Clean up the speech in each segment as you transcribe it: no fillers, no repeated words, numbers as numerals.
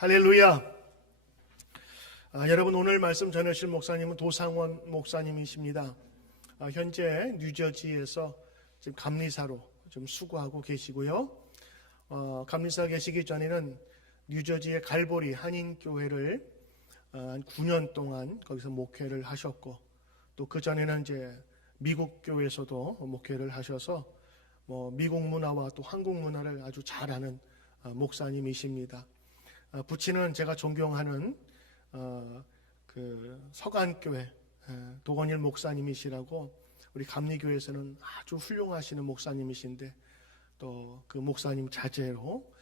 할렐루야. 여러분, 오늘 말씀 전하실 목사님은 도상원 목사님이십니다. 현재 뉴저지에서 지금 감리사로 좀 수고하고 계시고요. 감리사 계시기 전에는 뉴저지의 갈보리 한인교회를 한 9년 동안 거기서 목회를 하셨고, 또 그 전에는 이제 미국 교회에서도 목회를 하셔서 미국 문화와 또 한국 문화를 아주 잘 아는 목사님이십니다. 부친은 제가 존경하는 그 서간교회 도건일 목사님이시라고, 우리 감리교회에서는 아주 훌륭하시는 목사님이신데, 또 그 목사님 자제로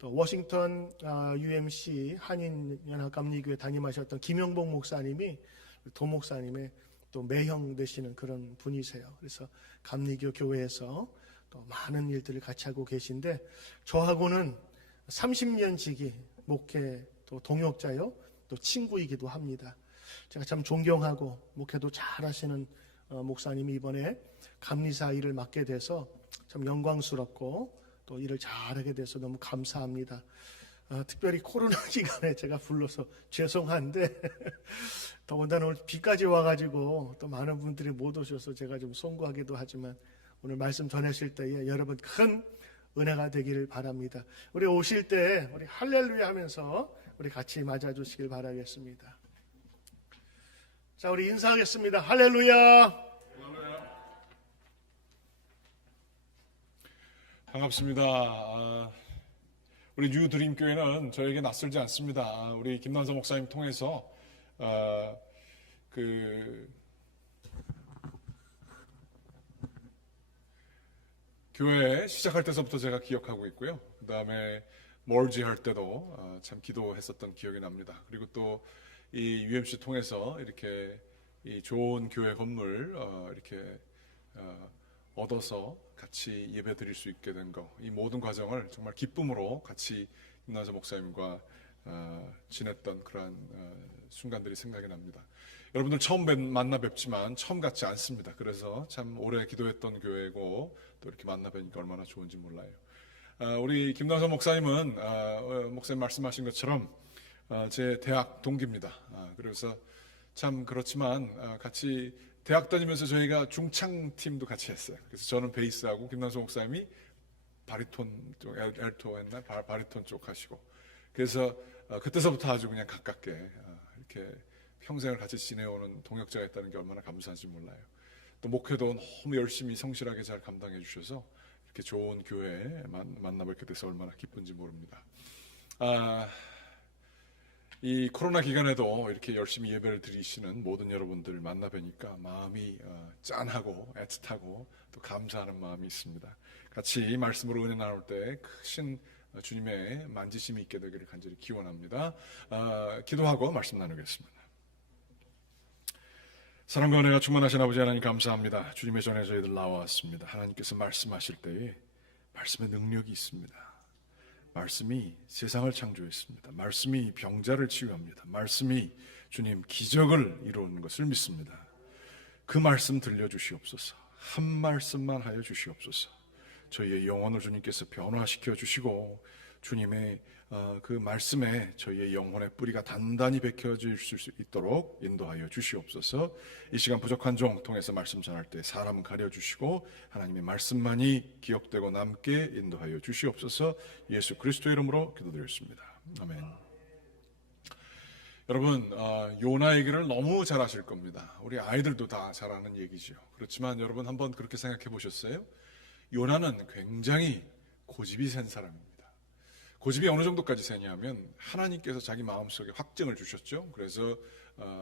또 워싱턴 UMC 한인연합감리교회 담임하셨던 김영복 목사님이 도 목사님의 또 매형 되시는 그런 분이세요. 그래서 감리교 교회에서 또 많은 일들을 같이 하고 계신데, 저하고는 30년 지기 목회 또 동역자요, 또 친구이기도 합니다. 제가 참 존경하고 목회도 잘 하시는 목사님이 이번에 감리사 일을 맡게 돼서 참 영광스럽고 또 일을 잘하게 돼서 너무 감사합니다. 특별히 코로나 기간에 제가 불러서 죄송한데 더군다나 오늘 비까지 와가지고 또 많은 분들이 못 오셔서 제가 좀 송구하기도 하지만, 오늘 말씀 전하실 때에 여러분 큰 은혜가 되기를 바랍니다. 우리 오실 때 우리 할렐루야 하면서 우리 같이 맞아주시길 바라겠습니다. 자, 우리 인사하겠습니다. 할렐루야. 반갑습니다. 우리 뉴드림교회는 저에게 낯설지 않습니다. 우리 김난서 목사님 통해서 교회 시작할 때서부터 제가 기억하고 있고요. 그 다음에 멀지 할 때도 참 기도했었던 기억이 납니다. 그리고 또 이 UMC 통해서 이렇게 이 좋은 교회 건물 이렇게 얻어서 같이 예배 드릴 수 있게 된 거, 이 모든 과정을 정말 기쁨으로 같이 김난서 목사님과 지냈던 그러한 순간들이 생각이 납니다. 여러분들 처음 만나 뵙지만 처음 같지 않습니다. 그래서 참 오래 기도했던 교회고, 또 이렇게 만나 뵈니까 얼마나 좋은지 몰라요. 우리 김난서 목사님은 목사님 말씀하신 것처럼 제 대학 동기입니다. 그래서 참 그렇지만 같이 대학 다니면서 저희가 중창팀도 같이 했어요. 그래서 저는 베이스하고 김난서 목사님이 바리톤 쪽, 엘토 했나? 바리톤 쪽 하시고, 그래서 그때서부터 아주 그냥 가깝게 이렇게 평생을 같이 지내오는 동역자가 있다는 게 얼마나 감사한지 몰라요. 또 목회도 너무 열심히 성실하게 잘 감당해 주셔서 이렇게 좋은 교회에 만나뵙게 돼서 얼마나 기쁜지 모릅니다. 이 코로나 기간에도 이렇게 열심히 예배를 드리시는 모든 여러분들 만나 뵈니까 마음이 짠하고 애틋하고 또 감사하는 마음이 있습니다. 같이 이 말씀으로 은혜 나눌 때 크신 주님의 만지심이 있게 되기를 간절히 기원합니다. 기도하고 말씀 나누겠습니다. 사랑과 은혜가 충만하신 아버지 하나님 감사합니다. 주님의 전에 저희들 나왔습니다. 하나님께서 말씀하실 때에 말씀의 능력이 있습니다. 말씀이 세상을 창조했습니다. 말씀이 병자를 치유합니다. 말씀이 주님 기적을 이루는 것을 믿습니다. 그 말씀 들려주시옵소서. 한 말씀만 하여 주시옵소서. 저희의 영혼을 주님께서 변화시켜 주시고, 주님의 그 말씀에 저희의 영혼의 뿌리가 단단히 베껴질 수 있도록 인도하여 주시옵소서. 이 시간 부족한 종 통해서 말씀 전할 때 사람 가려주시고 하나님의 말씀만이 기억되고 남게 인도하여 주시옵소서. 예수 그리스도의 이름으로 기도드렸습니다. 아멘. 여러분, 요나 얘기를 너무 잘 아실 겁니다. 우리 아이들도 다 잘 아는 얘기죠. 그렇지만 여러분 한번 그렇게 생각해 보셨어요? 요나는 굉장히 고집이 센 사람입니다. 고집이 어느 정도까지 세냐면 하나님께서 자기 마음속에 확증을 주셨죠. 그래서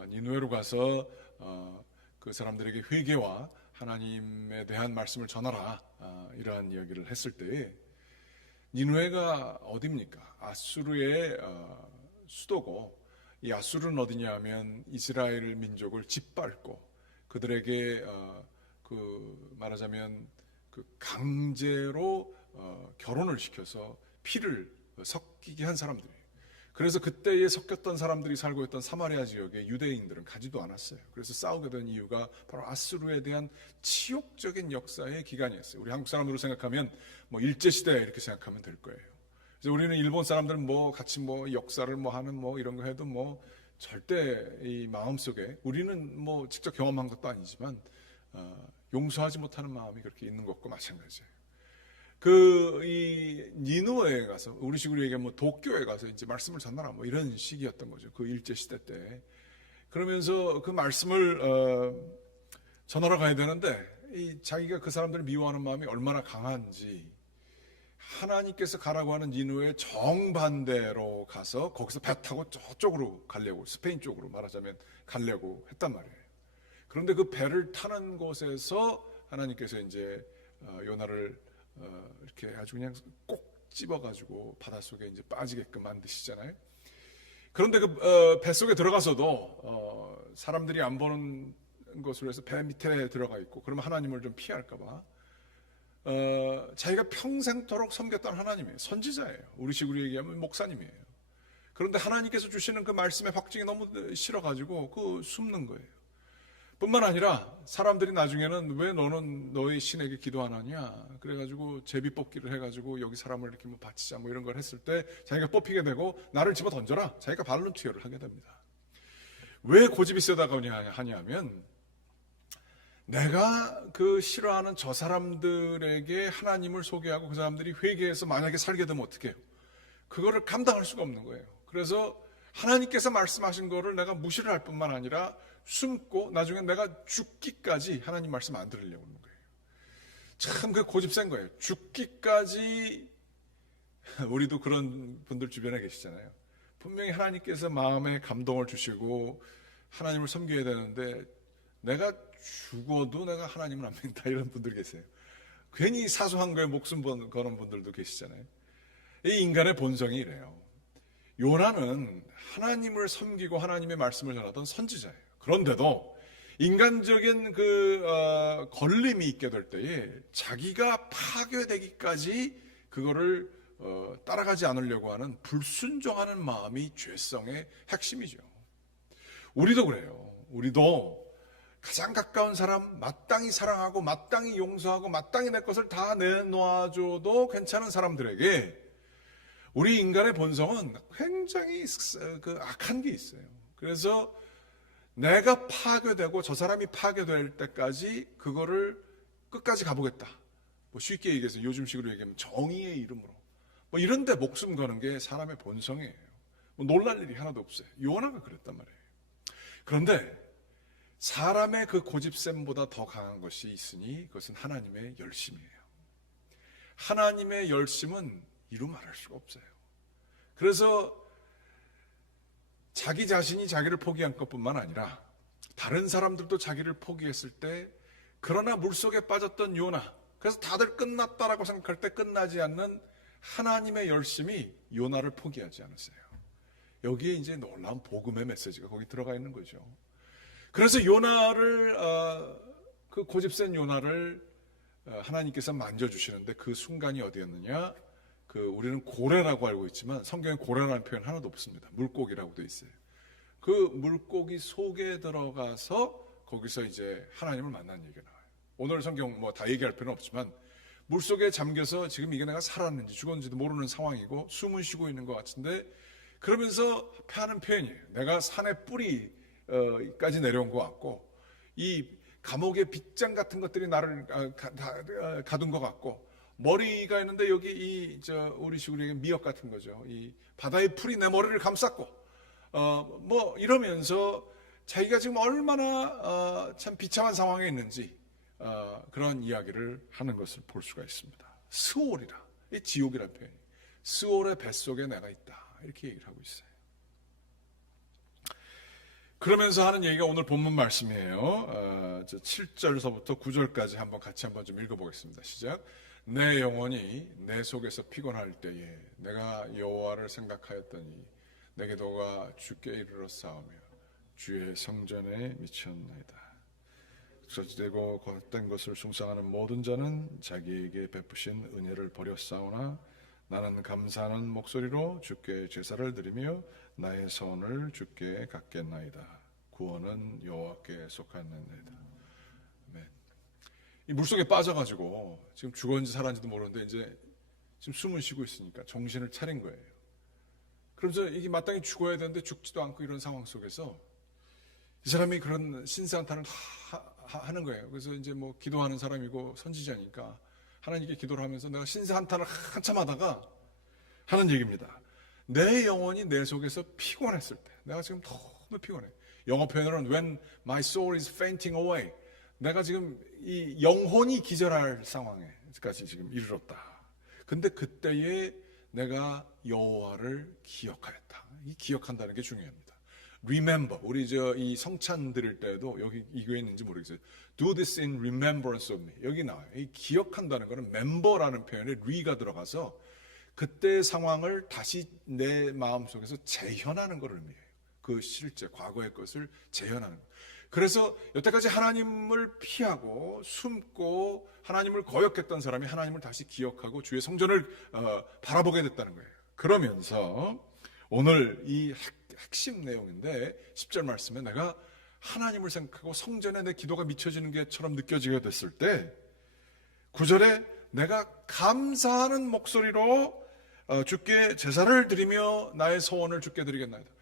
니느웨로 가서 그 사람들에게 회개와 하나님에 대한 말씀을 전하라, 이러한 이야기를 했을 때에, 니느웨가 어디입니까? 아수르의 수도고, 이 아수르는 어디냐 하면 이스라엘 민족을 짓밟고 그들에게 말하자면 강제로 결혼을 시켜서 피를 섞이게 한 사람들이에요. 그래서 그때에 섞였던 사람들이 살고 있던 사마리아 지역에 유대인들은 가지도 않았어요. 그래서 싸우게 된 이유가 바로 아수르에 대한 치욕적인 역사의 기간이었어요. 우리 한국 사람으로 생각하면 일제시대 이렇게 생각하면 될 거예요. 이제 우리는 일본 사람들 뭐 같이 뭐 역사를 뭐 하는 뭐 이런 거 해도 뭐 절대 이 마음 속에 우리는 뭐 직접 경험한 것도 아니지만 용서하지 못하는 마음이 그렇게 있는 것과 마찬가지예요. 이 니누에 가서 우리 식으로 얘기하면 뭐 도쿄에 가서 이제 말씀을 전하라 뭐 이런 시기였던 거죠. 그 일제 시대 때. 그러면서 그 말씀을 전하러 가야 되는데 자기가 그 사람들을 미워하는 마음이 얼마나 강한지 하나님께서 가라고 하는 니누의 정반대로 가서 거기서 배 타고 저쪽으로 가려고 스페인 쪽으로 말하자면 가려고 했단 말이에요. 그런데 그 배를 타는 곳에서 하나님께서 이제 요나를 이렇게 아주 그냥 꼭 집어가지고 바닷속에 이제 빠지게끔 만드시잖아요. 그런데 그 뱃속에 들어가서도 사람들이 안 보는 것으로 해서 배 밑에 들어가 있고 그러면 하나님을 좀 피할까봐 자기가 평생토록 섬겼던 하나님이에요. 선지자예요. 우리 식으로 얘기하면 목사님이에요. 그런데 하나님께서 주시는 그 말씀의 확증이 너무 싫어가지고 그 숨는 거예요. 뿐만 아니라 사람들이 나중에는 왜 너는 너의 신에게 기도 안 하냐 그래가지고 제비 뽑기를 해가지고 여기 사람을 이렇게 뭐 바치자 뭐 이런 걸 했을 때 자기가 뽑히게 되고 나를 집어 던져라 자기가 반론 투여를 하게 됩니다. 왜 고집이 세다가 하냐면 내가 그 싫어하는 저 사람들에게 하나님을 소개하고 그 사람들이 회개해서 만약에 살게 되면 어떻게 해요? 그거를 감당할 수가 없는 거예요. 그래서 하나님께서 말씀하신 거를 내가 무시를 할 뿐만 아니라 숨고 나중에 내가 죽기까지 하나님 말씀 안 들으려고 하는 거예요. 참 그 고집 센 거예요. 죽기까지 우리도 그런 분들 주변에 계시잖아요. 분명히 하나님께서 마음에 감동을 주시고 하나님을 섬겨야 되는데 내가 죽어도 내가 하나님을 안 믿는다 이런 분들 계세요. 괜히 사소한 거에 목숨 거는 분들도 계시잖아요. 이 인간의 본성이 이래요. 요나는 하나님을 섬기고 하나님의 말씀을 전하던 선지자예요. 그런데도 인간적인 걸림이 있게 될 때에 자기가 파괴되기까지 그거를 따라가지 않으려고 하는 불순종하는 마음이 죄성의 핵심이죠. 우리도 그래요. 우리도 가장 가까운 사람 마땅히 사랑하고 마땅히 용서하고 마땅히 내 것을 다 내놓아줘도 괜찮은 사람들에게 우리 인간의 본성은 굉장히 악한 게 있어요. 그래서 내가 파괴되고 저 사람이 파괴될 때까지 그거를 끝까지 가보겠다. 뭐 쉽게 얘기해서 요즘식으로 얘기하면 정의의 이름으로 뭐 이런데 목숨 거는 게 사람의 본성이에요. 뭐 놀랄 일이 하나도 없어요. 요나가 그랬단 말이에요. 그런데 사람의 그 고집셈보다 더 강한 것이 있으니 그것은 하나님의 열심이에요. 하나님의 열심은 이루 말할 수가 없어요. 그래서 자기 자신이 자기를 포기한 것뿐만 아니라 다른 사람들도 자기를 포기했을 때 그러나 물속에 빠졌던 요나 그래서 다들 끝났다라고 생각할 때 끝나지 않는 하나님의 열심이 요나를 포기하지 않았어요. 여기에 이제 놀라운 복음의 메시지가 거기 들어가 있는 거죠. 그래서 요나를 그 고집센 요나를 하나님께서 만져주시는데 그 순간이 어디였느냐? 우리는 고래라고 알고 있지만 성경에 고래라는 표현 하나도 없습니다. 물고기라고 되어 있어요. 그 물고기 속에 들어가서 거기서 이제 하나님을 만난 얘기가 나와요. 오늘 성경 뭐 다 얘기할 필요는 없지만 물속에 잠겨서 지금 이게 내가 살았는지 죽었는지도 모르는 상황이고 숨을 쉬고 있는 것 같은데 그러면서 하는 표현이에요. 내가 산의 뿌리까지 내려온 것 같고 이 감옥의 빗장 같은 것들이 나를 가둔 것 같고 머리가 있는데 여기 우리 식으로 얘기하면 미역 같은 거죠. 이 바다의 풀이 내 머리를 감쌌고 뭐 이러면서 자기가 지금 얼마나 참 비참한 상황에 있는지 그런 이야기를 하는 것을 볼 수가 있습니다. 스올이라 이 지옥이라는 표현이 스올의 뱃속에 내가 있다 이렇게 얘기를 하고 있어요. 그러면서 하는 얘기가 오늘 본문 말씀이에요. 7절서부터 9절까지 같이 한번 좀 읽어보겠습니다. 시작. 내 영혼이 내 속에서 피곤할 때에 내가 여호와를 생각하였더니 내 기도가 주께 이르러 싸우며 주의 성전에 미쳤나이다. 저지되고 거짓된 것을 숭상하는 모든 자는 자기에게 베푸신 은혜를 버렸사오나 나는 감사하는 목소리로 주께 제사를 드리며 나의 선을 주께 갚겠나이다. 구원은 여호와께 속하느니라. 이 물속에 빠져가지고 지금 죽었는지 살았는지도 모르는데 이제 지금 숨을 쉬고 있으니까 정신을 차린 거예요. 그러면서 이게 마땅히 죽어야 되는데 죽지도 않고 이런 상황 속에서 이 사람이 그런 신세한탄을 하는 거예요. 그래서 이제 뭐 기도하는 사람이고 선지자니까 하나님께 기도를 하면서 내가 신세한탄을 한참 하다가 하는 얘기입니다. 내 영혼이 내 속에서 피곤했을 때, 내가 지금 너무 피곤해. 영어 표현으로는 when my soul is fainting away. 내가 지금 이 영혼이 기절할 상황에까지 지금 이르렀다. 근데 그때에 내가 여호와를 기억하였다. 이 기억한다는 게 중요합니다. Remember. 우리 이 성찬 드릴 때도 여기 이 교회 있는지 모르겠어요. Do this in remembrance of me. 여기 나와요. 이 기억한다는 거는 member라는 표현에 re가 들어가서 그때의 상황을 다시 내 마음속에서 재현하는 걸 의미해요. 그 실제 과거의 것을 재현하는 것. 그래서 여태까지 하나님을 피하고 숨고 하나님을 거역했던 사람이 하나님을 다시 기억하고 주의 성전을 바라보게 됐다는 거예요. 그러면서 오늘 이 핵심 내용인데 10절 말씀에 내가 하나님을 생각하고 성전에 내 기도가 미쳐지는 게처럼 느껴지게 됐을 때 9절에 내가 감사하는 목소리로 주께 제사를 드리며 나의 소원을 주께 드리겠나이다.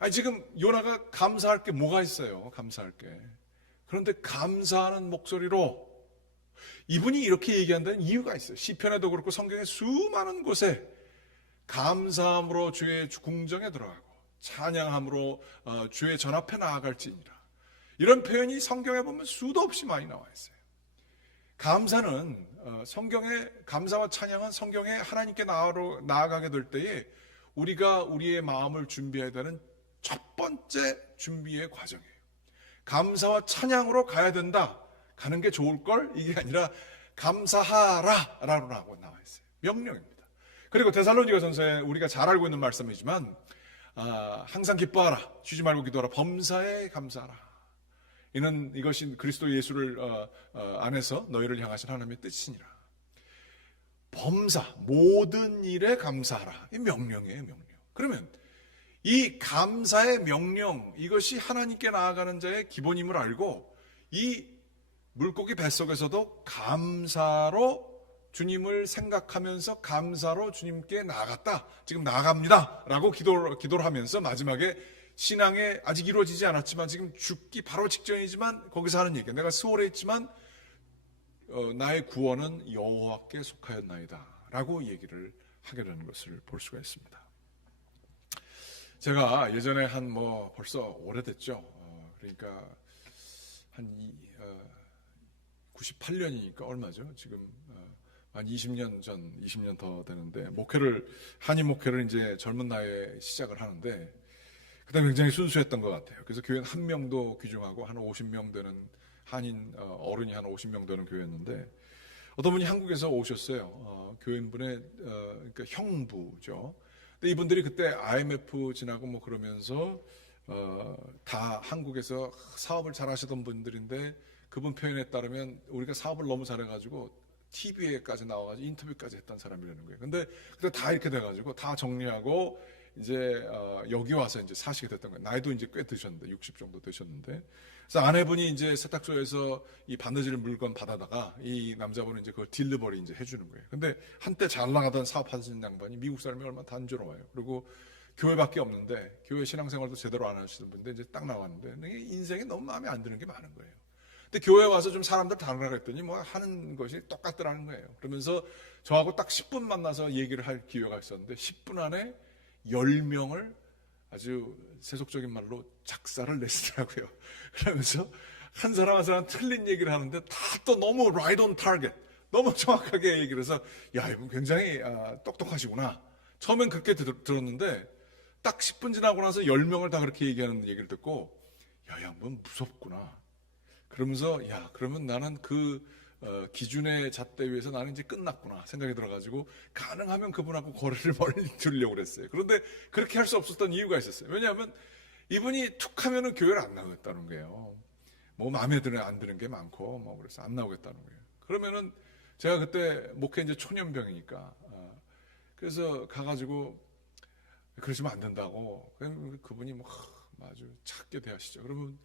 아니 지금 요나가 감사할 게 뭐가 있어요? 감사할 게. 그런데 감사하는 목소리로 이분이 이렇게 얘기한다는 이유가 있어요. 시편에도 그렇고 성경의 수많은 곳에 감사함으로 주의 궁정에 들어가고 찬양함으로 주의 전 앞에 나아갈지니라. 이런 표현이 성경에 보면 수도 없이 많이 나와 있어요. 감사는 성경의 감사와 찬양은 성경에 하나님께 나아가게 될 때에 우리가 우리의 마음을 준비해야 되는 첫 번째 준비의 과정이에요. 감사와 찬양으로 가야 된다. 가는 게 좋을 걸 이게 아니라 감사하라라고 나와 있어요. 명령입니다. 그리고 데살로니가전서에 우리가 잘 알고 있는 말씀이지만 항상 기뻐하라, 쉬지 말고 기도하라, 범사에 감사하라. 이것이 그리스도 예수를 안에서 너희를 향하신 하나님의 뜻이니라. 범사, 모든 일에 감사하라. 이 명령이에요, 명령. 그러면 이 감사의 명령, 이것이 하나님께 나아가는 자의 기본임을 알고 이 물고기 뱃속에서도 감사로 주님을 생각하면서 감사로 주님께 나아갔다. 지금 나아갑니다. 라고 기도를 하면서 마지막에 신앙에 아직 이루어지지 않았지만 지금 죽기 바로 직전이지만 거기서 하는 얘기야. 내가 수월에 있지만 나의 구원은 여호와께 속하였나이다. 라고 얘기를 하게 되는 것을 볼 수가 있습니다. 제가 예전에 벌써 오래됐죠. 그러니까 한 98년이니까 얼마죠? 지금 한 20년 전, 20년 더 되는데 한인 목회를 이제 젊은 나이에 시작을 하는데 그때 굉장히 순수했던 것 같아요. 그래서 교회는 한 명도 귀중하고 한 50명 되는 한인 어른이 한 50명 되는 교회였는데 어떤 분이 한국에서 오셨어요. 교인분의 그러니까 형부죠. 근데 이분들이 그때 IMF 지나고 그러면서 다 한국에서 사업을 잘 하시던 분들인데 그분 표현에 따르면 우리가 사업을 너무 잘해가지고 TV에까지 나와가지고 인터뷰까지 했던 사람이라는 거예요. 근데 그때 다 이렇게 돼가지고 다 정리하고 이제 여기 와서 이제 사시게 됐던 거예요. 나이도 이제 꽤 드셨는데 60 정도 되셨는데 그래서 아내분이 이제 세탁소에서 이 바느질 물건 받아다가 이 남자분은 이제 그걸 딜리버리 이제 해주는 거예요. 근데 한때 잘 나가던 사업하시는 양반이 미국 사람이 얼마나 단조로워요. 그리고 교회밖에 없는데 교회 신앙생활도 제대로 안 하시던 분인데 이제 딱 나왔는데 인생에 너무 마음에 안 드는 게 많은 거예요. 근데 교회 와서 좀 사람들 다르라 했더니 하는 것이 똑같더라는 거예요. 그러면서 저하고 딱 10분 만나서 얘기를 할 기회가 있었는데 10분 안에 10명을 아주 세속적인 말로 작사를 내시더라고요. 그러면서 한 사람 한 사람 틀린 얘기를 하는데 다 또 너무 right on target, 너무 정확하게 얘기를 해서 야, 이분 굉장히 똑똑하시구나. 처음엔 그렇게 들었는데 딱 10분 지나고 나서 10명을 다 그렇게 얘기하는 얘기를 듣고 야, 양반 무섭구나. 그러면서 야, 그러면 나는 그 기준의 잣대 위에서 나는 이제 끝났구나 생각이 들어가지고 가능하면 그분하고 거리를 멀리 두려고 그랬어요. 그런데 그렇게 할 수 없었던 이유가 있었어요. 왜냐하면 이분이 툭 하면은 교회를 안 나오겠다는 거예요. 마음에 안 드는 게 많고 그래서 안 나오겠다는 거예요. 그러면은 제가 그때 목회 이제 초년병이니까 그래서 가가지고 그러시면 안 된다고 그분이 아주 작게 대하시죠. 그러면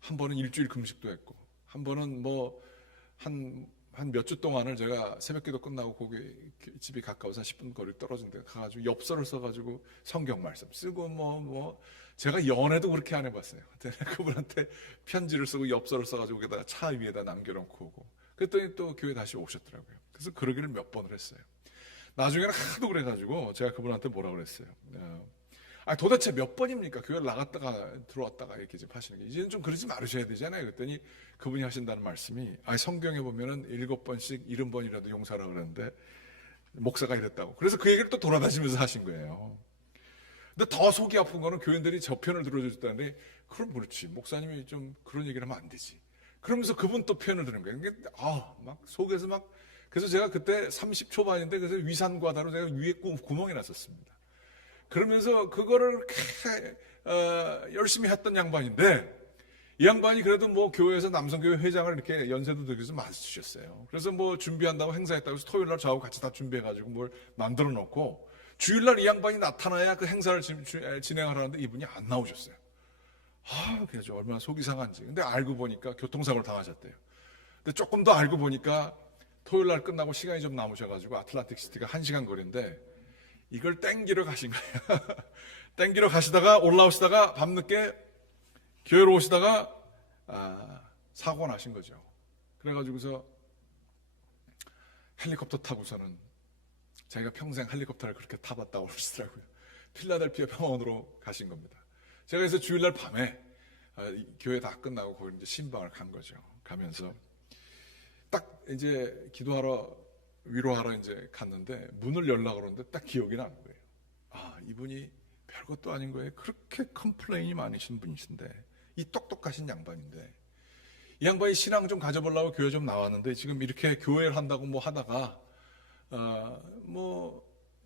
한 번은 일주일 금식도 했고 한 번은 한 한 몇 주 동안을 제가 새벽기도 끝나고 거기 집이 가까워서 한 10분 거리 떨어진 데 가가지고 엽서를 써가지고 성경 말씀 쓰고 제가 연애도 그렇게 안 해봤어요. 그분한테 편지를 쓰고 엽서를 써가지고 거기다가 차 위에다 남겨놓고 오고 그랬더니 또 교회 다시 오셨더라고요. 그래서 그러기를 몇 번을 했어요. 나중에는 하도 그래가지고 제가 그분한테 뭐라 그랬어요. 도대체 몇 번입니까? 교회를 나갔다가 들어왔다가 이렇게 좀 하시는 게. 이제는 좀 그러지 말으셔야 되잖아요. 그랬더니 그분이 하신다는 말씀이, 성경에 보면은 7번씩 70번이라도 용서하라 그러는데, 목사가 이랬다고. 그래서 그 얘기를 또 돌아다니면서 하신 거예요. 근데 더 속이 아픈 거는 교인들이 저 편을 들어줬다는데, 그럼 그렇지. 목사님이 좀 그런 얘기를 하면 안 되지. 그러면서 그분 또 편을 드는 거예요. 그러니까, 막 속에서 그래서 제가 그때 30 초반인데, 그래서 위산과다로 제가 위에 구멍이 났었습니다. 그러면서 그거를 그렇게 열심히 했던 양반인데 이 양반이 그래도 교회에서 남성교회 회장을 이렇게 연세도 되게서 맞으셨어요. 그래서 준비한다고 행사했다고 해서 토요일날 저하고 같이 다 준비해가지고 뭘 만들어 놓고 주일날 이 양반이 나타나야 그 행사를 진행하라는데 이분이 안 나오셨어요. 그래서 얼마나 속이 상한지. 근데 알고 보니까 교통사고를 당하셨대요. 근데 조금 더 알고 보니까 토요일날 끝나고 시간이 좀 남으셔가지고 아틀란틱 시티가 1시간 거리인데 이걸 땡기러 가신 거예요. 땡기러 가시다가 올라오시다가 밤늦게 교회로 오시다가 사고가 나신 거죠. 그래가지고서 헬리콥터 타고서는 자기가 평생 헬리콥터를 그렇게 타봤다고 그러시더라고요. 필라델피아 병원으로 가신 겁니다. 제가 그래서 주일날 밤에 교회 다 끝나고 거기 이제 신방을 간 거죠. 가면서 딱 이제 기도하러 위로하러 이제 갔는데 문을 열려고 그러는데 딱 기억이 나는 거예요. 이분이 별것도 아닌 거예요. 그렇게 컴플레인이 많으신 분이신데 이 똑똑하신 양반인데 이 양반이 신앙 좀 가져보려고 교회 좀 나왔는데 지금 이렇게 교회를 한다고 하다가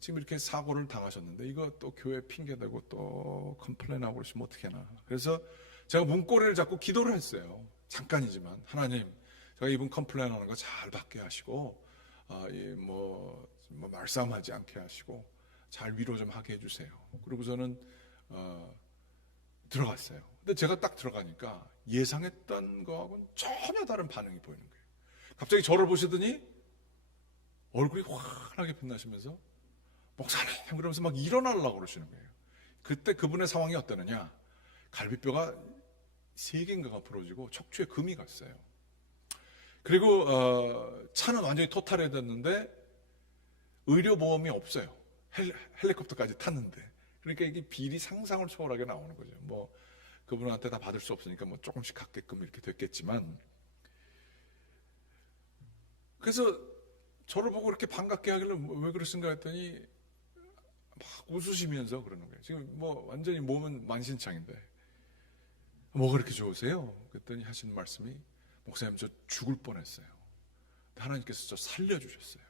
지금 이렇게 사고를 당하셨는데 이거 또 교회 핑계대고 또 컴플레인하고 그러시면 어떡하나. 그래서 제가 문고리를 잡고 기도를 했어요. 잠깐이지만 하나님 제가 이분 컴플레인하는 거 잘 받게 하시고 말싸움하지 않게 하시고 잘 위로 좀 하게 해주세요. 그리고서는 들어갔어요. 근데 제가 딱 들어가니까 예상했던 거하고는 전혀 다른 반응이 보이는 거예요. 갑자기 저를 보시더니 얼굴이 환하게 빛나시면서 목사님 그러면서 막 일어나려고 그러시는 거예요. 그때 그분의 상황이 어떠느냐, 갈비뼈가 3개인가가 부러지고 척추에 금이 갔어요. 그리고 차는 완전히 토탈해졌는데 의료보험이 없어요. 헬리콥터까지 탔는데. 그러니까 이게 비리 상상을 초월하게 나오는 거죠. 그분한테 다 받을 수 없으니까 조금씩 갖게끔 이렇게 됐겠지만. 그래서 저를 보고 이렇게 반갑게 하길래 왜 그러신가 했더니 막 웃으시면서 그러는 거예요. 지금 완전히 몸은 만신창인데 뭐가 그렇게 좋으세요? 그랬더니 하시는 말씀이 목사님 저 죽을 뻔했어요. 하나님께서 저 살려주셨어요.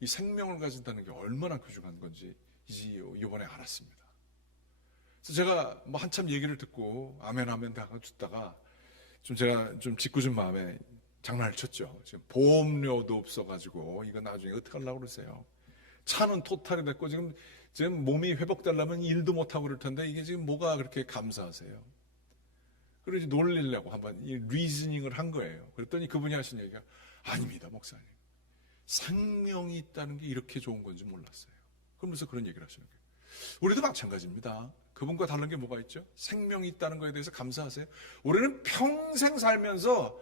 이 생명을 가진다는 게 얼마나 귀중한 건지 이번에 알았습니다. 그래서 제가 한참 얘기를 듣고 아멘 아멘 듣다가 제가 좀 짓궂은 마음에 장난을 쳤죠. 지금 보험료도 없어가지고 이거 나중에 어떻게 하려고 그러세요? 차는 토탈이 됐고 지금 몸이 회복되려면 일도 못하고 그럴 텐데 이게 지금 뭐가 그렇게 감사하세요? 그래서 놀리려고 한번 이 리즈닝을 한 거예요. 그랬더니 그분이 하신 얘기가 아닙니다, 목사님. 생명이 있다는 게 이렇게 좋은 건지 몰랐어요. 그러면서 그런 얘기를 하시는 거예요. 우리도 마찬가지입니다. 그분과 다른 게 뭐가 있죠? 생명이 있다는 거에 대해서 감사하세요. 우리는 평생 살면서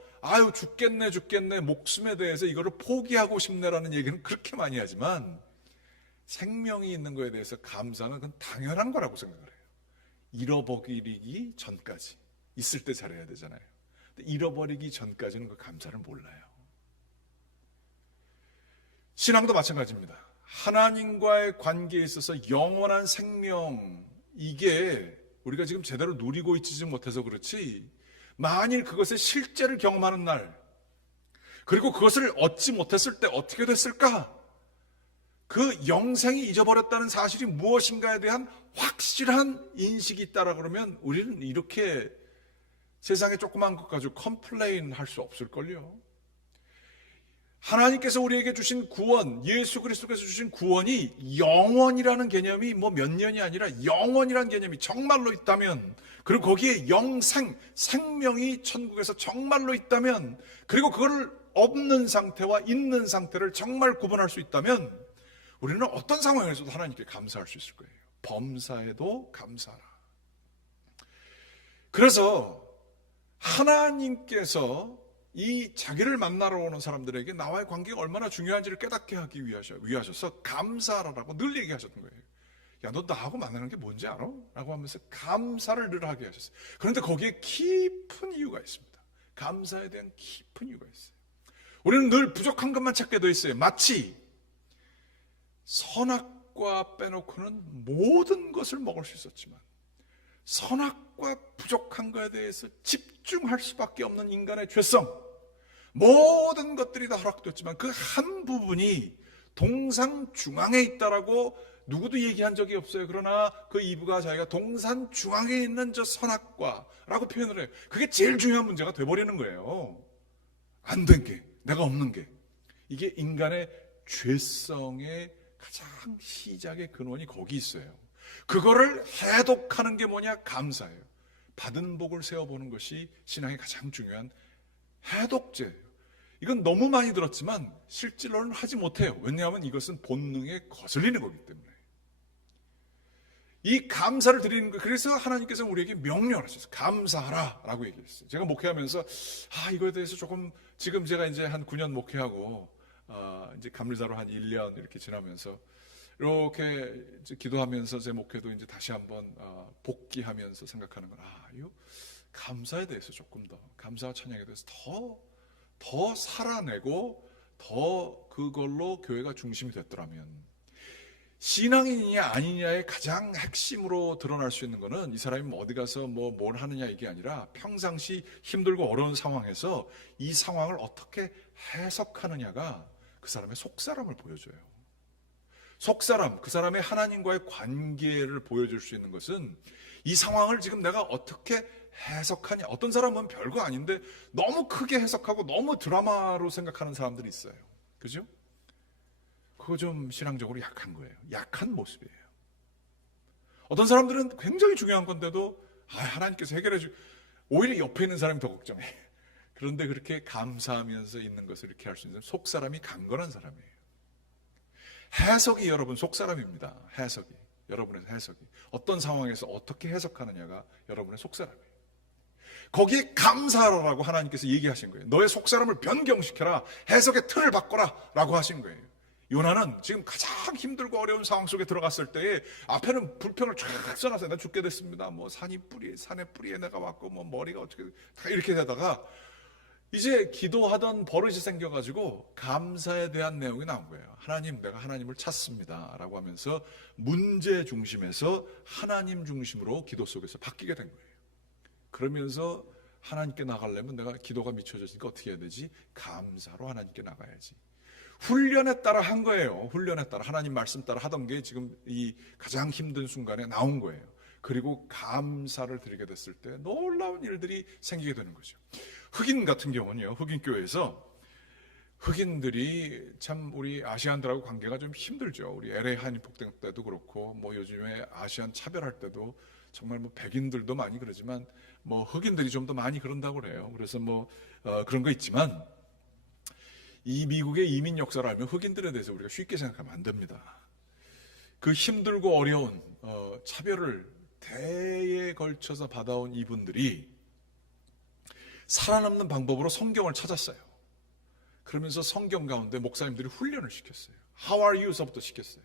죽겠네 목숨에 대해서 이거를 포기하고 싶네라는 얘기는 그렇게 많이 하지만 생명이 있는 거에 대해서 감사는 그건 당연한 거라고 생각을 해요. 잃어버리기 전까지. 있을 때 잘해야 되잖아요. 근데 잃어버리기 전까지는 그 감사를 몰라요. 신앙도 마찬가지입니다. 하나님과의 관계에 있어서 영원한 생명, 이게 우리가 지금 제대로 누리고 있지 못해서 그렇지, 만일 그것의 실제를 경험하는 날, 그리고 그것을 얻지 못했을 때 어떻게 됐을까? 그 영생이 잊어버렸다는 사실이 무엇인가에 대한 확실한 인식이 있다라 그러면 우리는 이렇게 세상에 조그만 것 가지고 컴플레인 할 수 없을걸요. 하나님께서 우리에게 주신 구원, 예수 그리스도께서 주신 구원이 영원이라는 개념이 몇 년이 아니라 영원이라는 개념이 정말로 있다면, 그리고 거기에 영생, 생명이 천국에서 정말로 있다면, 그리고 그거를 없는 상태와 있는 상태를 정말 구분할 수 있다면 우리는 어떤 상황에서도 하나님께 감사할 수 있을 거예요. 범사에도 감사하라. 그래서 하나님께서 이 자기를 만나러 오는 사람들에게 나와의 관계가 얼마나 중요한지를 깨닫게 하기 위하셔서 감사하라고 늘 얘기하셨던 거예요. 야, 너 나하고 만나는 게 뭔지 알아? 라고 하면서 감사를 늘 하게 하셨어요. 그런데 거기에 깊은 이유가 있습니다. 감사에 대한 깊은 이유가 있어요. 우리는 늘 부족한 것만 찾게 돼 있어요. 마치 선악과 빼놓고는 모든 것을 먹을 수 있었지만 선악과 부족한 것에 대해서 집중할 수밖에 없는 인간의 죄성, 모든 것들이 다 허락됐지만 그 한 부분이 동산 중앙에 있다라고 누구도 얘기한 적이 없어요. 그러나 그 이브가 자기가 동산 중앙에 있는 저 선악과라고 표현을 해요. 그게 제일 중요한 문제가 돼버리는 거예요. 안 된 게, 내가 없는 게. 이게 인간의 죄성의 가장 시작의 근원이 거기 있어요. 그거를 해독하는 게 뭐냐? 감사예요. 받은 복을 세워보는 것이 신앙의 가장 중요한 해독제예요. 이건 너무 많이 들었지만 실제로는 하지 못해요. 왜냐하면 이것은 본능에 거슬리는 거기 때문에. 이 감사를 드리는 거, 그래서 하나님께서 우리에게 명령을 하셨어요. 감사하라 라고 얘기했어요. 제가 목회하면서 이거에 대해서 조금, 지금 제가 이제 한 9년 목회하고 이제 감리자로 한 1년 이렇게 지나면서 이렇게 이제 기도하면서 제 목회도 이제 다시 한번 복귀하면서 생각하는 건 이거 감사에 대해서 조금 더, 감사와 찬양에 대해서 더 살아내고 더 그걸로 교회가 중심이 됐더라면, 신앙인이냐 아니냐의 가장 핵심으로 드러날 수 있는 거는 이 사람이 어디 가서 뭘 하느냐 이게 아니라 평상시 힘들고 어려운 상황에서 이 상황을 어떻게 해석하느냐가 그 사람의 속사람을 보여줘요. 속사람, 그 사람의 하나님과의 관계를 보여줄 수 있는 것은 이 상황을 지금 내가 어떻게 해석하냐. 어떤 사람은 별거 아닌데 너무 크게 해석하고 너무 드라마로 생각하는 사람들이 있어요. 그죠? 그거 좀 신앙적으로 약한 거예요. 약한 모습이에요. 어떤 사람들은 굉장히 중요한 건데도 하나님께서 해결해 오히려 옆에 있는 사람이 더 걱정해. 그런데 그렇게 감사하면서 있는 것을 이렇게 할 수 있는 속사람이 강건한 사람이에요. 해석이 여러분 속사람입니다. 해석이. 여러분의 해석이. 어떤 상황에서 어떻게 해석하느냐가 여러분의 속사람이에요. 거기에 감사하라고 하나님께서 얘기하신 거예요. 너의 속사람을 변경시켜라. 해석의 틀을 바꿔라. 라고 하신 거예요. 요나는 지금 가장 힘들고 어려운 상황 속에 들어갔을 때에 앞에는 불평을 쫙 써놨어요. 나 죽게 됐습니다. 산의 뿌리에 내가 왔고, 머리가 어떻게, 다 이렇게 되다가 이제 기도하던 버릇이 생겨가지고 감사에 대한 내용이 나온 거예요. 하나님, 내가 하나님을 찾습니다. 라고 하면서 문제 중심에서 하나님 중심으로 기도 속에서 바뀌게 된 거예요. 그러면서 하나님께 나가려면 내가 기도가 미쳐졌으니까 어떻게 해야 되지? 감사로 하나님께 나가야지. 훈련에 따라 한 거예요. 훈련에 따라 하나님 말씀 따라 하던 게 지금 이 가장 힘든 순간에 나온 거예요. 그리고 감사를 드리게 됐을 때 놀라운 일들이 생기게 되는 거죠. 흑인 같은 경우는요, 흑인 교회에서 흑인들이 참 우리 아시안들하고 관계가 좀 힘들죠. 우리 LA 한인폭동 때도 그렇고, 요즘에 아시안 차별할 때도 정말 백인들도 많이 그러지만 흑인들이 좀 더 많이 그런다고 그래요. 그래서 그런 거 있지만 이 미국의 이민 역사를 알면 흑인들에 대해서 우리가 쉽게 생각하면 안 됩니다. 그 힘들고 어려운 차별을 대에 걸쳐서 받아온 이분들이 살아남는 방법으로 성경을 찾았어요. 그러면서 성경 가운데 목사님들이 훈련을 시켰어요. How are you?서부터 시켰어요.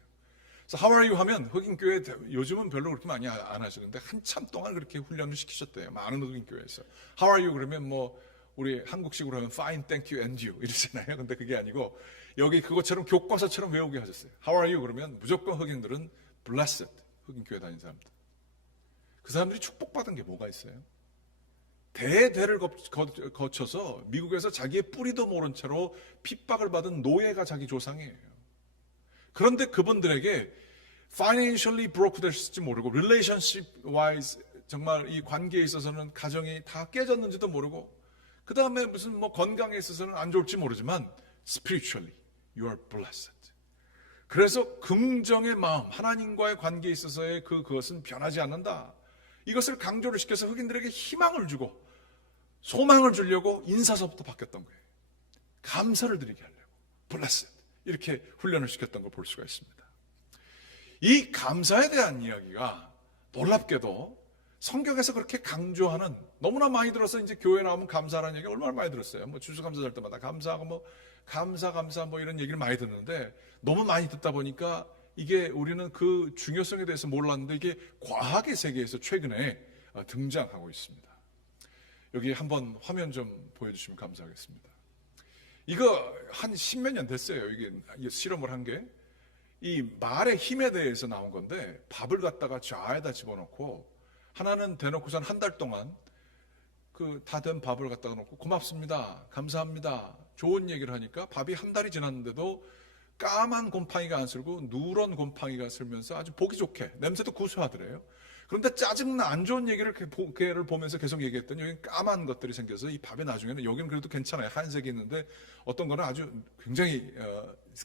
그래서 How are you 하면 흑인 교회, 요즘은 별로 그렇게 많이 안 하시는데 한참 동안 그렇게 훈련을 시키셨대요. 많은 흑인 교회에서. How are you? 그러면 우리 한국식으로 하면 fine, thank you, and you 이러잖아요. 근데 그게 아니고 여기 그것처럼 교과서처럼 외우게 하셨어요. How are you? 그러면 무조건 흑인들은 blessed, 흑인 교회 다니는 사람들. 그 사람들이 축복받은 게 뭐가 있어요? 대대를 거쳐서 미국에서 자기의 뿌리도 모른 채로 핍박을 받은 노예가 자기 조상이에요. 그런데 그분들에게 financially broke 됐을지 모르고 relationship wise 정말 이 관계에 있어서는 가정이 다 깨졌는지도 모르고, 그 다음에 무슨 건강에 있어서는 안 좋을지 모르지만 spiritually you are blessed. 그래서 긍정의 마음, 하나님과의 관계에 있어서의 그것은 변하지 않는다. 이것을 강조를 시켜서 흑인들에게 희망을 주고 소망을 주려고 인사서부터 바뀌었던 거예요. 감사를 드리게 하려고 blessed 이렇게 훈련을 시켰던 걸 볼 수가 있습니다. 이 감사에 대한 이야기가 놀랍게도 성경에서 그렇게 강조하는, 너무나 많이 들어서 이제 교회 나오면 감사라는 얘기 얼마나 많이 들었어요. 뭐 추수감사 할 때마다 감사하고 뭐 감사 뭐 이런 얘기를 많이 듣는데, 너무 많이 듣다 보니까 이게 우리는 그 중요성에 대해서 몰랐는데 이게 과학의 세계에서 최근에 등장하고 있습니다. 여기 한번 화면 좀 보여주시면 감사하겠습니다. 이거 한 10몇 년 됐어요. 이게 실험을 한 게. 이 말의 힘에 대해서 나온 건데, 밥을 갖다가 좌에다 집어넣고 하나는 대놓고선 한 달 동안 그 다 된 밥을 갖다가 놓고 고맙습니다, 감사합니다, 좋은 얘기를 하니까 밥이 한 달이 지났는데도 까만 곰팡이가 안 슬고 누런 곰팡이가 슬면서 아주 보기 좋게 냄새도 구수하더래요. 그런데 짜증나 안 좋은 얘기를 걔를 보면서 계속 얘기했더니 여기 까만 것들이 생겨서 이 밥에 나중에는, 여기는 그래도 괜찮아요, 하얀색이 있는데 어떤 거는 아주 굉장히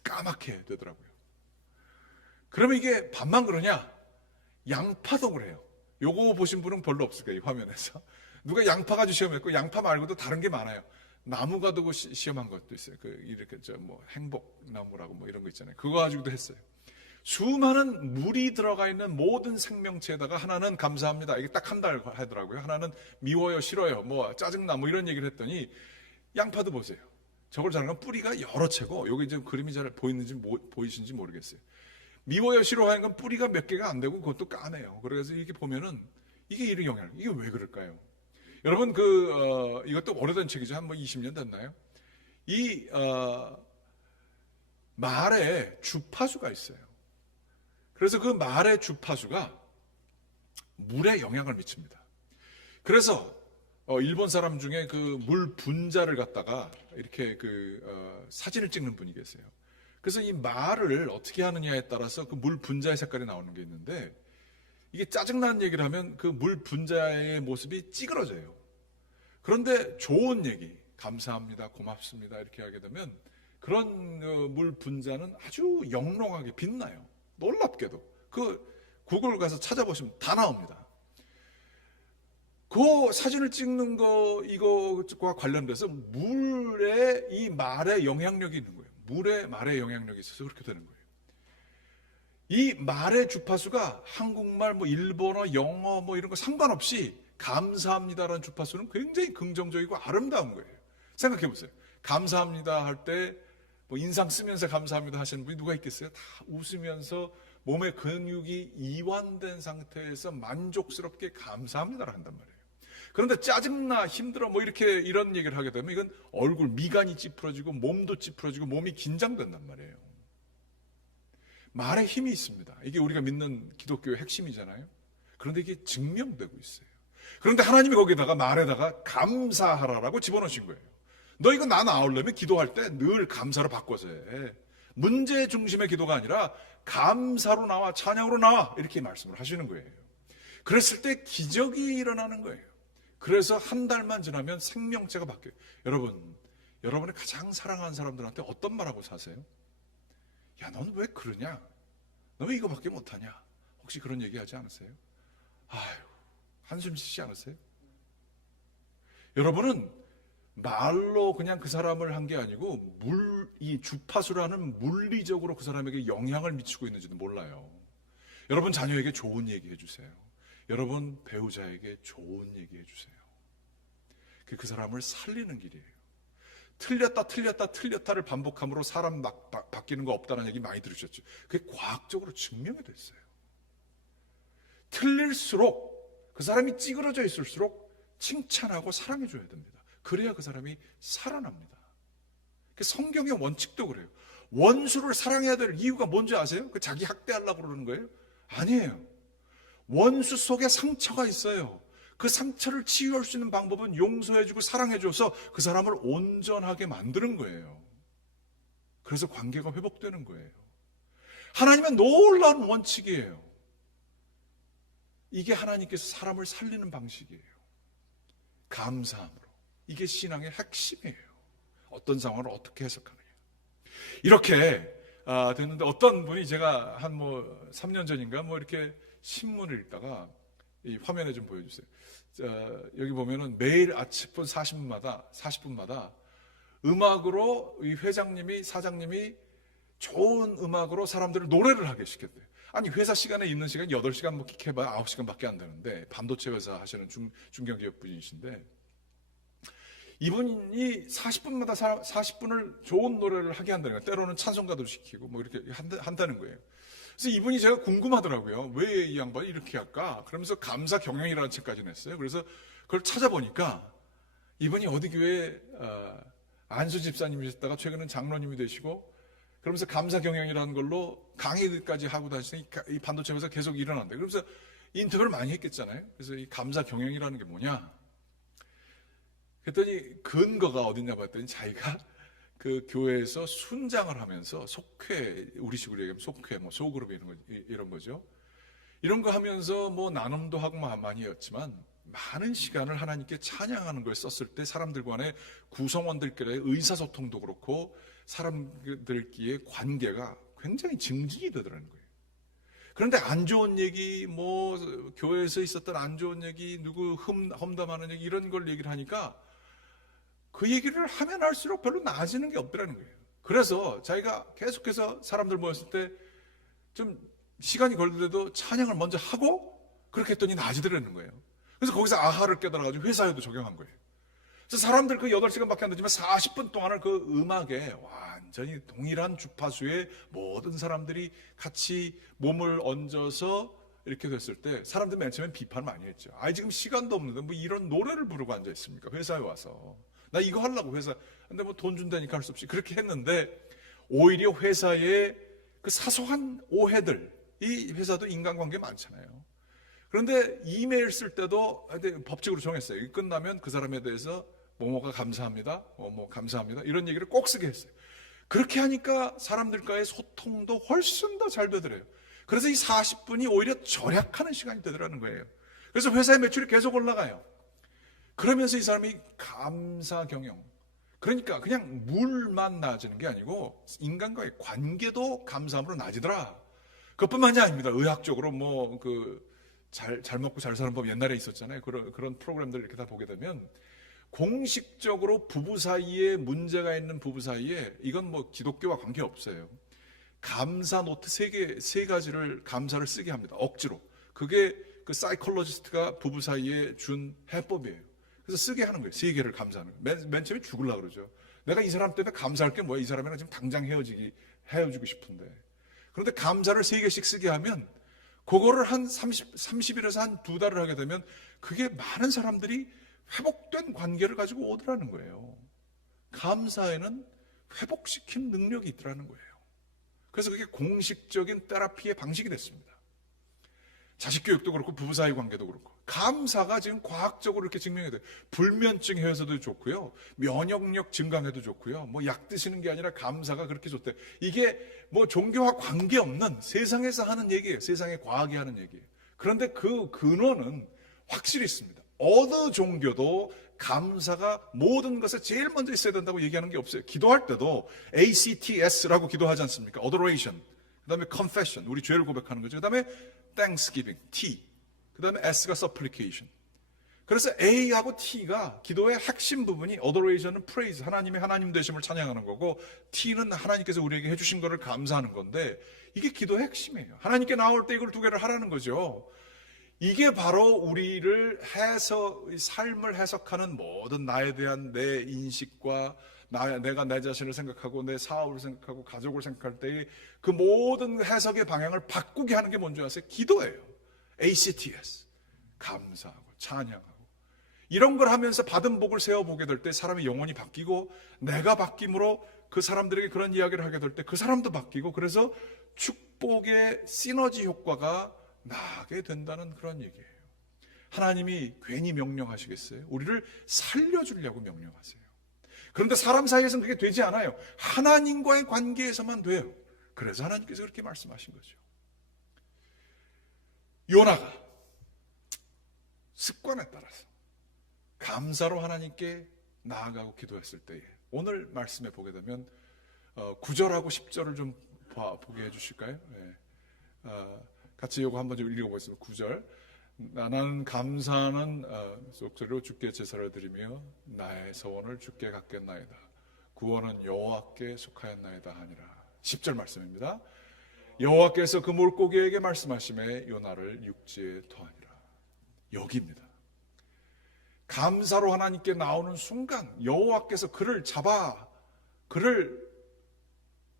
까맣게 되더라고요. 그러면 이게 밥만 그러냐? 양파도 그래요. 요거 보신 분은 별로 없을 거예요, 이 화면에서. 누가 양파 가지고 시험했고, 양파 말고도 다른 게 많아요. 나무 가지고 시험한 것도 있어요. 그 이렇게 뭐 행복나무라고 뭐 이런 거 있잖아요. 그거 가지고도 했어요. 수많은 물이 들어가 있는 모든 생명체에다가 하나는 감사합니다, 이게 딱 한 달 하더라고요. 하나는 미워요, 싫어요, 뭐 짜증나, 뭐 이런 얘기를 했더니, 양파도 보세요. 저걸 잘하는 건 뿌리가 여러 채고, 여기 지금 그림이 잘 보이시는지 모르겠어요. 미워요, 싫어하는 건 뿌리가 몇 개가 안 되고 그것도 까매요. 그래서 이렇게 보면은 이게 이런 영향, 이게 왜 그럴까요? 여러분 이것도 오래된 책이죠. 한 뭐 20년 됐나요? 이 말에 주파수가 있어요. 그래서 그 말의 주파수가 물에 영향을 미칩니다. 그래서 일본 사람 중에 그 물 분자를 갖다가 이렇게 사진을 찍는 분이 계세요. 그래서 이 말을 어떻게 하느냐에 따라서 그 물 분자의 색깔이 나오는 게 있는데, 이게 짜증나는 얘기를 하면 그 물 분자의 모습이 찌그러져요. 그런데 좋은 얘기, 감사합니다, 고맙습니다 이렇게 하게 되면 그런 물 분자는 아주 영롱하게 빛나요. 놀랍게도. 구글 가서 찾아보시면 다 나옵니다. 그 사진을 찍는 이거와 관련돼서 물에 이 말의 영향력이 있는 거예요. 물에 말의 영향력이 있어서 그렇게 되는 거예요. 이 말의 주파수가 한국말, 뭐 일본어, 영어 뭐 이런 거 상관없이 감사합니다라는 주파수는 굉장히 긍정적이고 아름다운 거예요. 생각해 보세요. 감사합니다 할 때 뭐 인상 쓰면서 감사합니다 하시는 분이 누가 있겠어요? 다 웃으면서 몸의 근육이 이완된 상태에서 만족스럽게 감사합니다를 한단 말이에요. 그런데 짜증나, 힘들어, 뭐 이런 얘기를 하게 되면 이건 얼굴, 미간이 찌푸러지고 몸도 찌푸러지고 몸이 긴장된단 말이에요. 말에 힘이 있습니다. 이게 우리가 믿는 기독교의 핵심이잖아요. 그런데 이게 증명되고 있어요. 그런데 하나님이 거기다가 말에다가 감사하라라고 집어넣으신 거예요. 너 이거 나 나오려면 기도할 때 늘 감사로 바꿔서 해. 문제 중심의 기도가 아니라 감사로 나와, 찬양으로 나와, 이렇게 말씀을 하시는 거예요. 그랬을 때 기적이 일어나는 거예요. 그래서 한 달만 지나면 생명체가 바뀌어요. 여러분이 가장 사랑하는 사람들한테 어떤 말하고 사세요? 야, 넌 왜 그러냐? 너 왜 이거밖에 못하냐? 혹시 그런 얘기 하지 않으세요? 아유, 한숨 쉬지 않으세요? 여러분은 말로 그냥 그 사람을 한 게 아니고 이 주파수라는 물리적으로 그 사람에게 영향을 미치고 있는지도 몰라요. 여러분 자녀에게 좋은 얘기 해주세요. 여러분 배우자에게 좋은 얘기 해주세요. 그 사람을 살리는 길이에요. 틀렸다를 반복함으로 사람 바뀌는 거 없다는 얘기 많이 들으셨죠? 그게 과학적으로 증명이 됐어요. 틀릴수록, 그 사람이 찌그러져 있을수록 칭찬하고 사랑해줘야 됩니다. 그래야 그 사람이 살아납니다. 성경의 원칙도 그래요. 원수를 사랑해야 될 이유가 뭔지 아세요? 자기 학대하려고 그러는 거예요? 아니에요. 원수 속에 상처가 있어요. 그 상처를 치유할 수 있는 방법은 용서해주고 사랑해줘서 그 사람을 온전하게 만드는 거예요. 그래서 관계가 회복되는 거예요. 하나님의 놀라운 원칙이에요. 이게 하나님께서 사람을 살리는 방식이에요. 감사함으로. 이게 신앙의 핵심이에요. 어떤 상황을 어떻게 해석하느냐. 이렇게 됐는데, 어떤 분이 제가 한 3년 전인가 이렇게 신문을 읽다가, 이 화면에 좀 보여주세요. 여기 보면은 매일 아침 40분마다 음악으로 이 회장님이 사장님이 좋은 음악으로 사람들을 노래를 하게 시켰대요. 아니 회사 시간에 있는 시간 8시간 뭐 킥해봐야 9시간밖에 안 되는데 반도체 회사 하시는 중견기업 분이신데 이분이 40분마다 40분을 좋은 노래를 하게 한다는 거예요. 때로는 찬송가도 시키고 뭐 이렇게 한다는 거예요. 그래서 이분이 제가 궁금하더라고요. 왜 이 양반이 이렇게 할까? 그러면서 감사 경영이라는 책까지 냈어요. 그래서 그걸 찾아보니까 이분이 어디 교회 안수 집사님이셨다가 최근은 장로님이 되시고 그러면서 감사 경영이라는 걸로 강의까지 하고 다니시니 이 반도체 회사 계속 일어난대. 그러면서 인터뷰를 많이 했겠잖아요. 그래서 이 감사 경영이라는 게 뭐냐? 그랬더니 근거가 어딨냐 봤더니 자기가 그 교회에서 순장을 하면서 속회, 우리식으로 얘기하면 속회, 뭐 소그룹 이런 거죠. 이런 거 하면서 뭐 나눔도 하고 많이 했지만 많은 시간을 하나님께 찬양하는 걸 썼을 때 사람들 간의 구성원들끼리의 의사소통도 그렇고 사람들끼리의 관계가 굉장히 증진이 되더라는 거예요. 그런데 안 좋은 얘기, 뭐 교회에서 있었던 안 좋은 얘기, 누구 험담하는 얘기 이런 걸 얘기를 하니까 그 얘기를 하면 할수록 별로 나아지는 게 없더라는 거예요. 그래서 자기가 계속해서 사람들 모였을 때 좀 시간이 걸리더라도 찬양을 먼저 하고 그렇게 했더니 나아지더라는 거예요. 그래서 거기서 아하를 깨달아가지고 회사에도 적용한 거예요. 그래서 사람들 그 8시간밖에 안 되지만 40분 동안을 그 음악에 완전히 동일한 주파수의 모든 사람들이 같이 몸을 얹어서 이렇게 됐을 때 사람들 맨 처음엔 비판을 많이 했죠. 지금 시간도 없는데 뭐 이런 노래를 부르고 앉아 있습니까? 회사에 와서. 나 이거 하려고 회사. 근데 뭐 돈 준다니까 할 수 없이 그렇게 했는데 오히려 회사의 그 사소한 오해들, 이 회사도 인간관계 많잖아요. 그런데 이메일 쓸 때도 법칙으로 정했어요. 끝나면 그 사람에 대해서 뭐뭐가 감사합니다. 뭐 감사합니다. 이런 얘기를 꼭 쓰게 했어요. 그렇게 하니까 사람들과의 소통도 훨씬 더 잘 되더래요. 그래서 이 40분이 오히려 절약하는 시간이 되더라는 거예요. 그래서 회사의 매출이 계속 올라가요. 그러면서 이 사람이 감사 경영. 그러니까 그냥 물만 나아지는 게 아니고 인간과의 관계도 감사함으로 나아지더라. 그것뿐만이 아닙니다. 의학적으로 뭐 잘 먹고 잘 사는 법 옛날에 있었잖아요. 그런 프로그램들 이렇게 다 보게 되면 공식적으로 부부 사이에 문제가 있는 부부 사이에 이건 뭐 기독교와 관계없어요. 감사 노트 세 가지를 감사를 쓰게 합니다. 억지로. 그게 그 사이콜로지스트가 부부 사이에 준 해법이에요. 그래서 쓰게 하는 거예요. 3개를 감사하는 거예요. 맨 처음에 죽으려고 그러죠. 내가 이 사람 때문에 감사할 게 뭐야? 이 사람이랑 지금 당장 헤어지고 싶은데. 그런데 감사를 3개씩 쓰게 하면 그거를 한 30일에서 한 2달을 하게 되면 그게 많은 사람들이 회복된 관계를 가지고 오더라는 거예요. 감사에는 회복시킨 능력이 있더라는 거예요. 그래서 그게 공식적인 테라피의 방식이 됐습니다. 자식 교육도 그렇고 부부 사이 관계도 그렇고 감사가 지금 과학적으로 이렇게 증명이 돼요. 불면증 해소도 좋고요. 면역력 증강에도 좋고요. 뭐 약 드시는 게 아니라 감사가 그렇게 좋대. 이게 뭐 종교와 관계없는 세상에서 하는 얘기예요. 세상의 과학이 하는 얘기예요. 그런데 그 근원은 확실히 있습니다. 어느 종교도 감사가 모든 것에 제일 먼저 있어야 된다고 얘기하는 게 없어요. 기도할 때도 ACTS라고 기도하지 않습니까? Adoration, 그 다음에 Confession, 우리 죄를 고백하는 거죠. 그 다음에 Thanksgiving, T, 그 다음에 S가 Supplication. 그래서 A하고 T가 기도의 핵심 부분이 Adoration은 Praise, 하나님의 하나님 되심을 찬양하는 거고 T는 하나님께서 우리에게 해주신 것을 감사하는 건데 이게 기도의 핵심이에요. 하나님께 나올 때 이걸 2개를 하라는 거죠. 이게 바로 우리를 삶을 해석하는 모든 나에 대한 내 인식과 내가 내 자신을 생각하고 내 사업을 생각하고 가족을 생각할 때의 그 모든 해석의 방향을 바꾸게 하는 게 뭔지 아세요? 기도예요. ACTS. 감사하고 찬양하고. 이런 걸 하면서 받은 복을 세워보게 될 때 사람의 영혼이 바뀌고 내가 바뀜으로 그 사람들에게 그런 이야기를 하게 될 때 그 사람도 바뀌고 그래서 축복의 시너지 효과가 나게 된다는 그런 얘기예요. 하나님이 괜히 명령하시겠어요? 우리를 살려주려고 명령하세요. 그런데 사람 사이에서는 그게 되지 않아요. 하나님과의 관계에서만 돼요. 그래서 하나님께서 그렇게 말씀하신 거죠. 요나가 습관에 따라서 감사로 하나님께 나아가고 기도했을 때에 오늘 말씀에 보게 되면 9절하고 10절을 좀 보게 해주실까요? 네. 같이 이거 한번 좀 읽어보겠습니다. 9절. 나는 감사하는 속죄로 주께 제사를 드리며 나의 소원을 주께 갖겠나이다. 구원은 여호와께 속하였나이다 하니라. 10절 말씀입니다. 여호와께서 그 물고기에게 말씀하시매 요나를 육지에 토하니라. 여기입니다. 감사로 하나님께 나오는 순간 여호와께서 그를 잡아 그를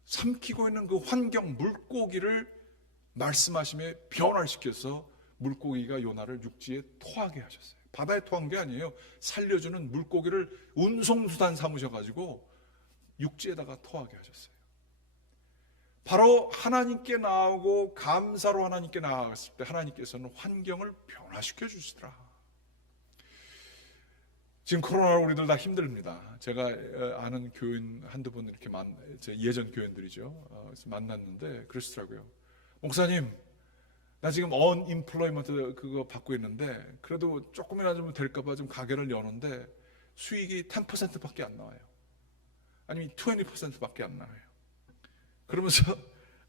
삼키고 있는 그 환경 물고기를 말씀하시며 변화시켜서 물고기가 요나를 육지에 토하게 하셨어요. 바다에 토한 게 아니에요. 살려주는 물고기를 운송수단 삼으셔가지고 육지에다가 토하게 하셨어요. 바로 하나님께 나오고 감사로 하나님께 나아갔을 때 하나님께서는 환경을 변화시켜 주시더라. 지금 코로나로 우리들 다 힘듭니다. 제가 아는 교인 한두 분 이렇게 제 예전 교인들이죠. 만났는데 그러시더라고요. 목사님, 나 지금 언임플로이먼트 그거 받고 있는데 그래도 조금이나 좀 될까봐 좀 가게를 여는데 수익이 10%밖에 안 나와요. 아니면 20%밖에 안 나와요. 그러면서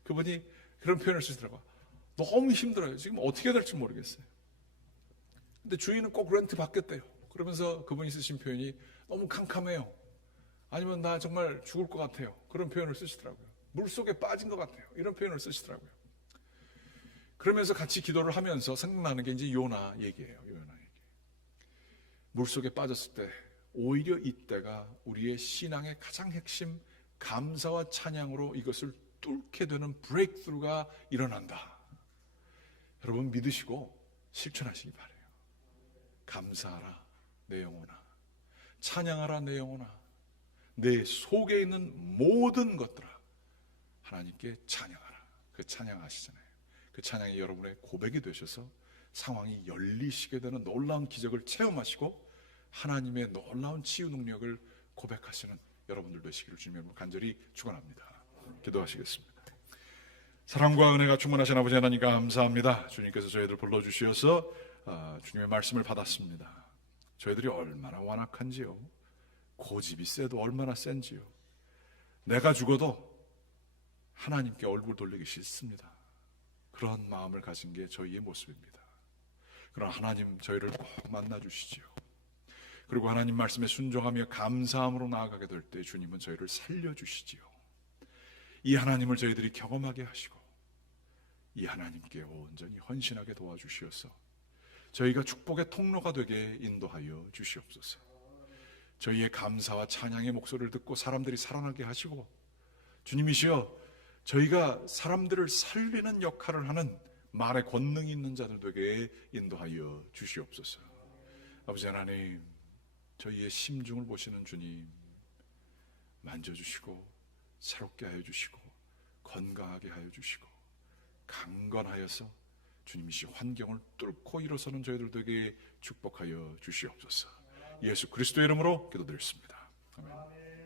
그분이 그런 표현을 쓰시더라고요. 너무 힘들어요. 지금 어떻게 될지 모르겠어요. 근데 주인은 꼭 렌트 받겠대요. 그러면서 그분이 쓰신 표현이 너무 캄캄해요. 아니면 나 정말 죽을 것 같아요. 그런 표현을 쓰시더라고요. 물속에 빠진 것 같아요. 이런 표현을 쓰시더라고요. 그러면서 같이 기도를 하면서 생각나는 게 이제 요나 얘기예요. 요나 얘기. 물속에 빠졌을 때 오히려 이때가 우리의 신앙의 가장 핵심 감사와 찬양으로 이것을 뚫게 되는 브레이크스루가 일어난다. 여러분 믿으시고 실천하시기 바라요. 감사하라 내 영혼아, 찬양하라 내 영혼아, 내 속에 있는 모든 것들아 하나님께 찬양하라. 그 찬양하시잖아요. 그 찬양이 여러분의 고백이 되셔서 상황이 열리시게 되는 놀라운 기적을 체험하시고 하나님의 놀라운 치유 능력을 고백하시는 여러분들 되시기를 주님으로 간절히 축원합니다. 기도하시겠습니다. 사랑과 은혜가 충만하신 아버지 하나님 감사합니다. 주님께서 저희들 불러주셔서 주님의 말씀을 받았습니다. 저희들이 얼마나 완악한지요, 고집이 세도 얼마나 센지요, 내가 죽어도 하나님께 얼굴 돌리기 싫습니다. 그런 마음을 가진 게 저희의 모습입니다. 그러나 하나님 저희를 꼭 만나주시지요. 그리고 하나님 말씀에 순종하며 감사함으로 나아가게 될 때 주님은 저희를 살려주시지요. 이 하나님을 저희들이 경험하게 하시고 이 하나님께 온전히 헌신하게 도와주시어서 저희가 축복의 통로가 되게 인도하여 주시옵소서. 저희의 감사와 찬양의 목소리를 듣고 사람들이 살아나게 하시고 주님이시여 저희가 사람들을 살리는 역할을 하는 말의 권능이 있는 자들 되게 인도하여 주시옵소서. 아버지 하나님, 저희의 심중을 보시는 주님 만져주시고 새롭게 하여 주시고 건강하게 하여 주시고 강건하여서 주님이시 환경을 뚫고 일어서는 저희들 되게 축복하여 주시옵소서. 예수 그리스도의 이름으로 기도드렸습니다. 아멘.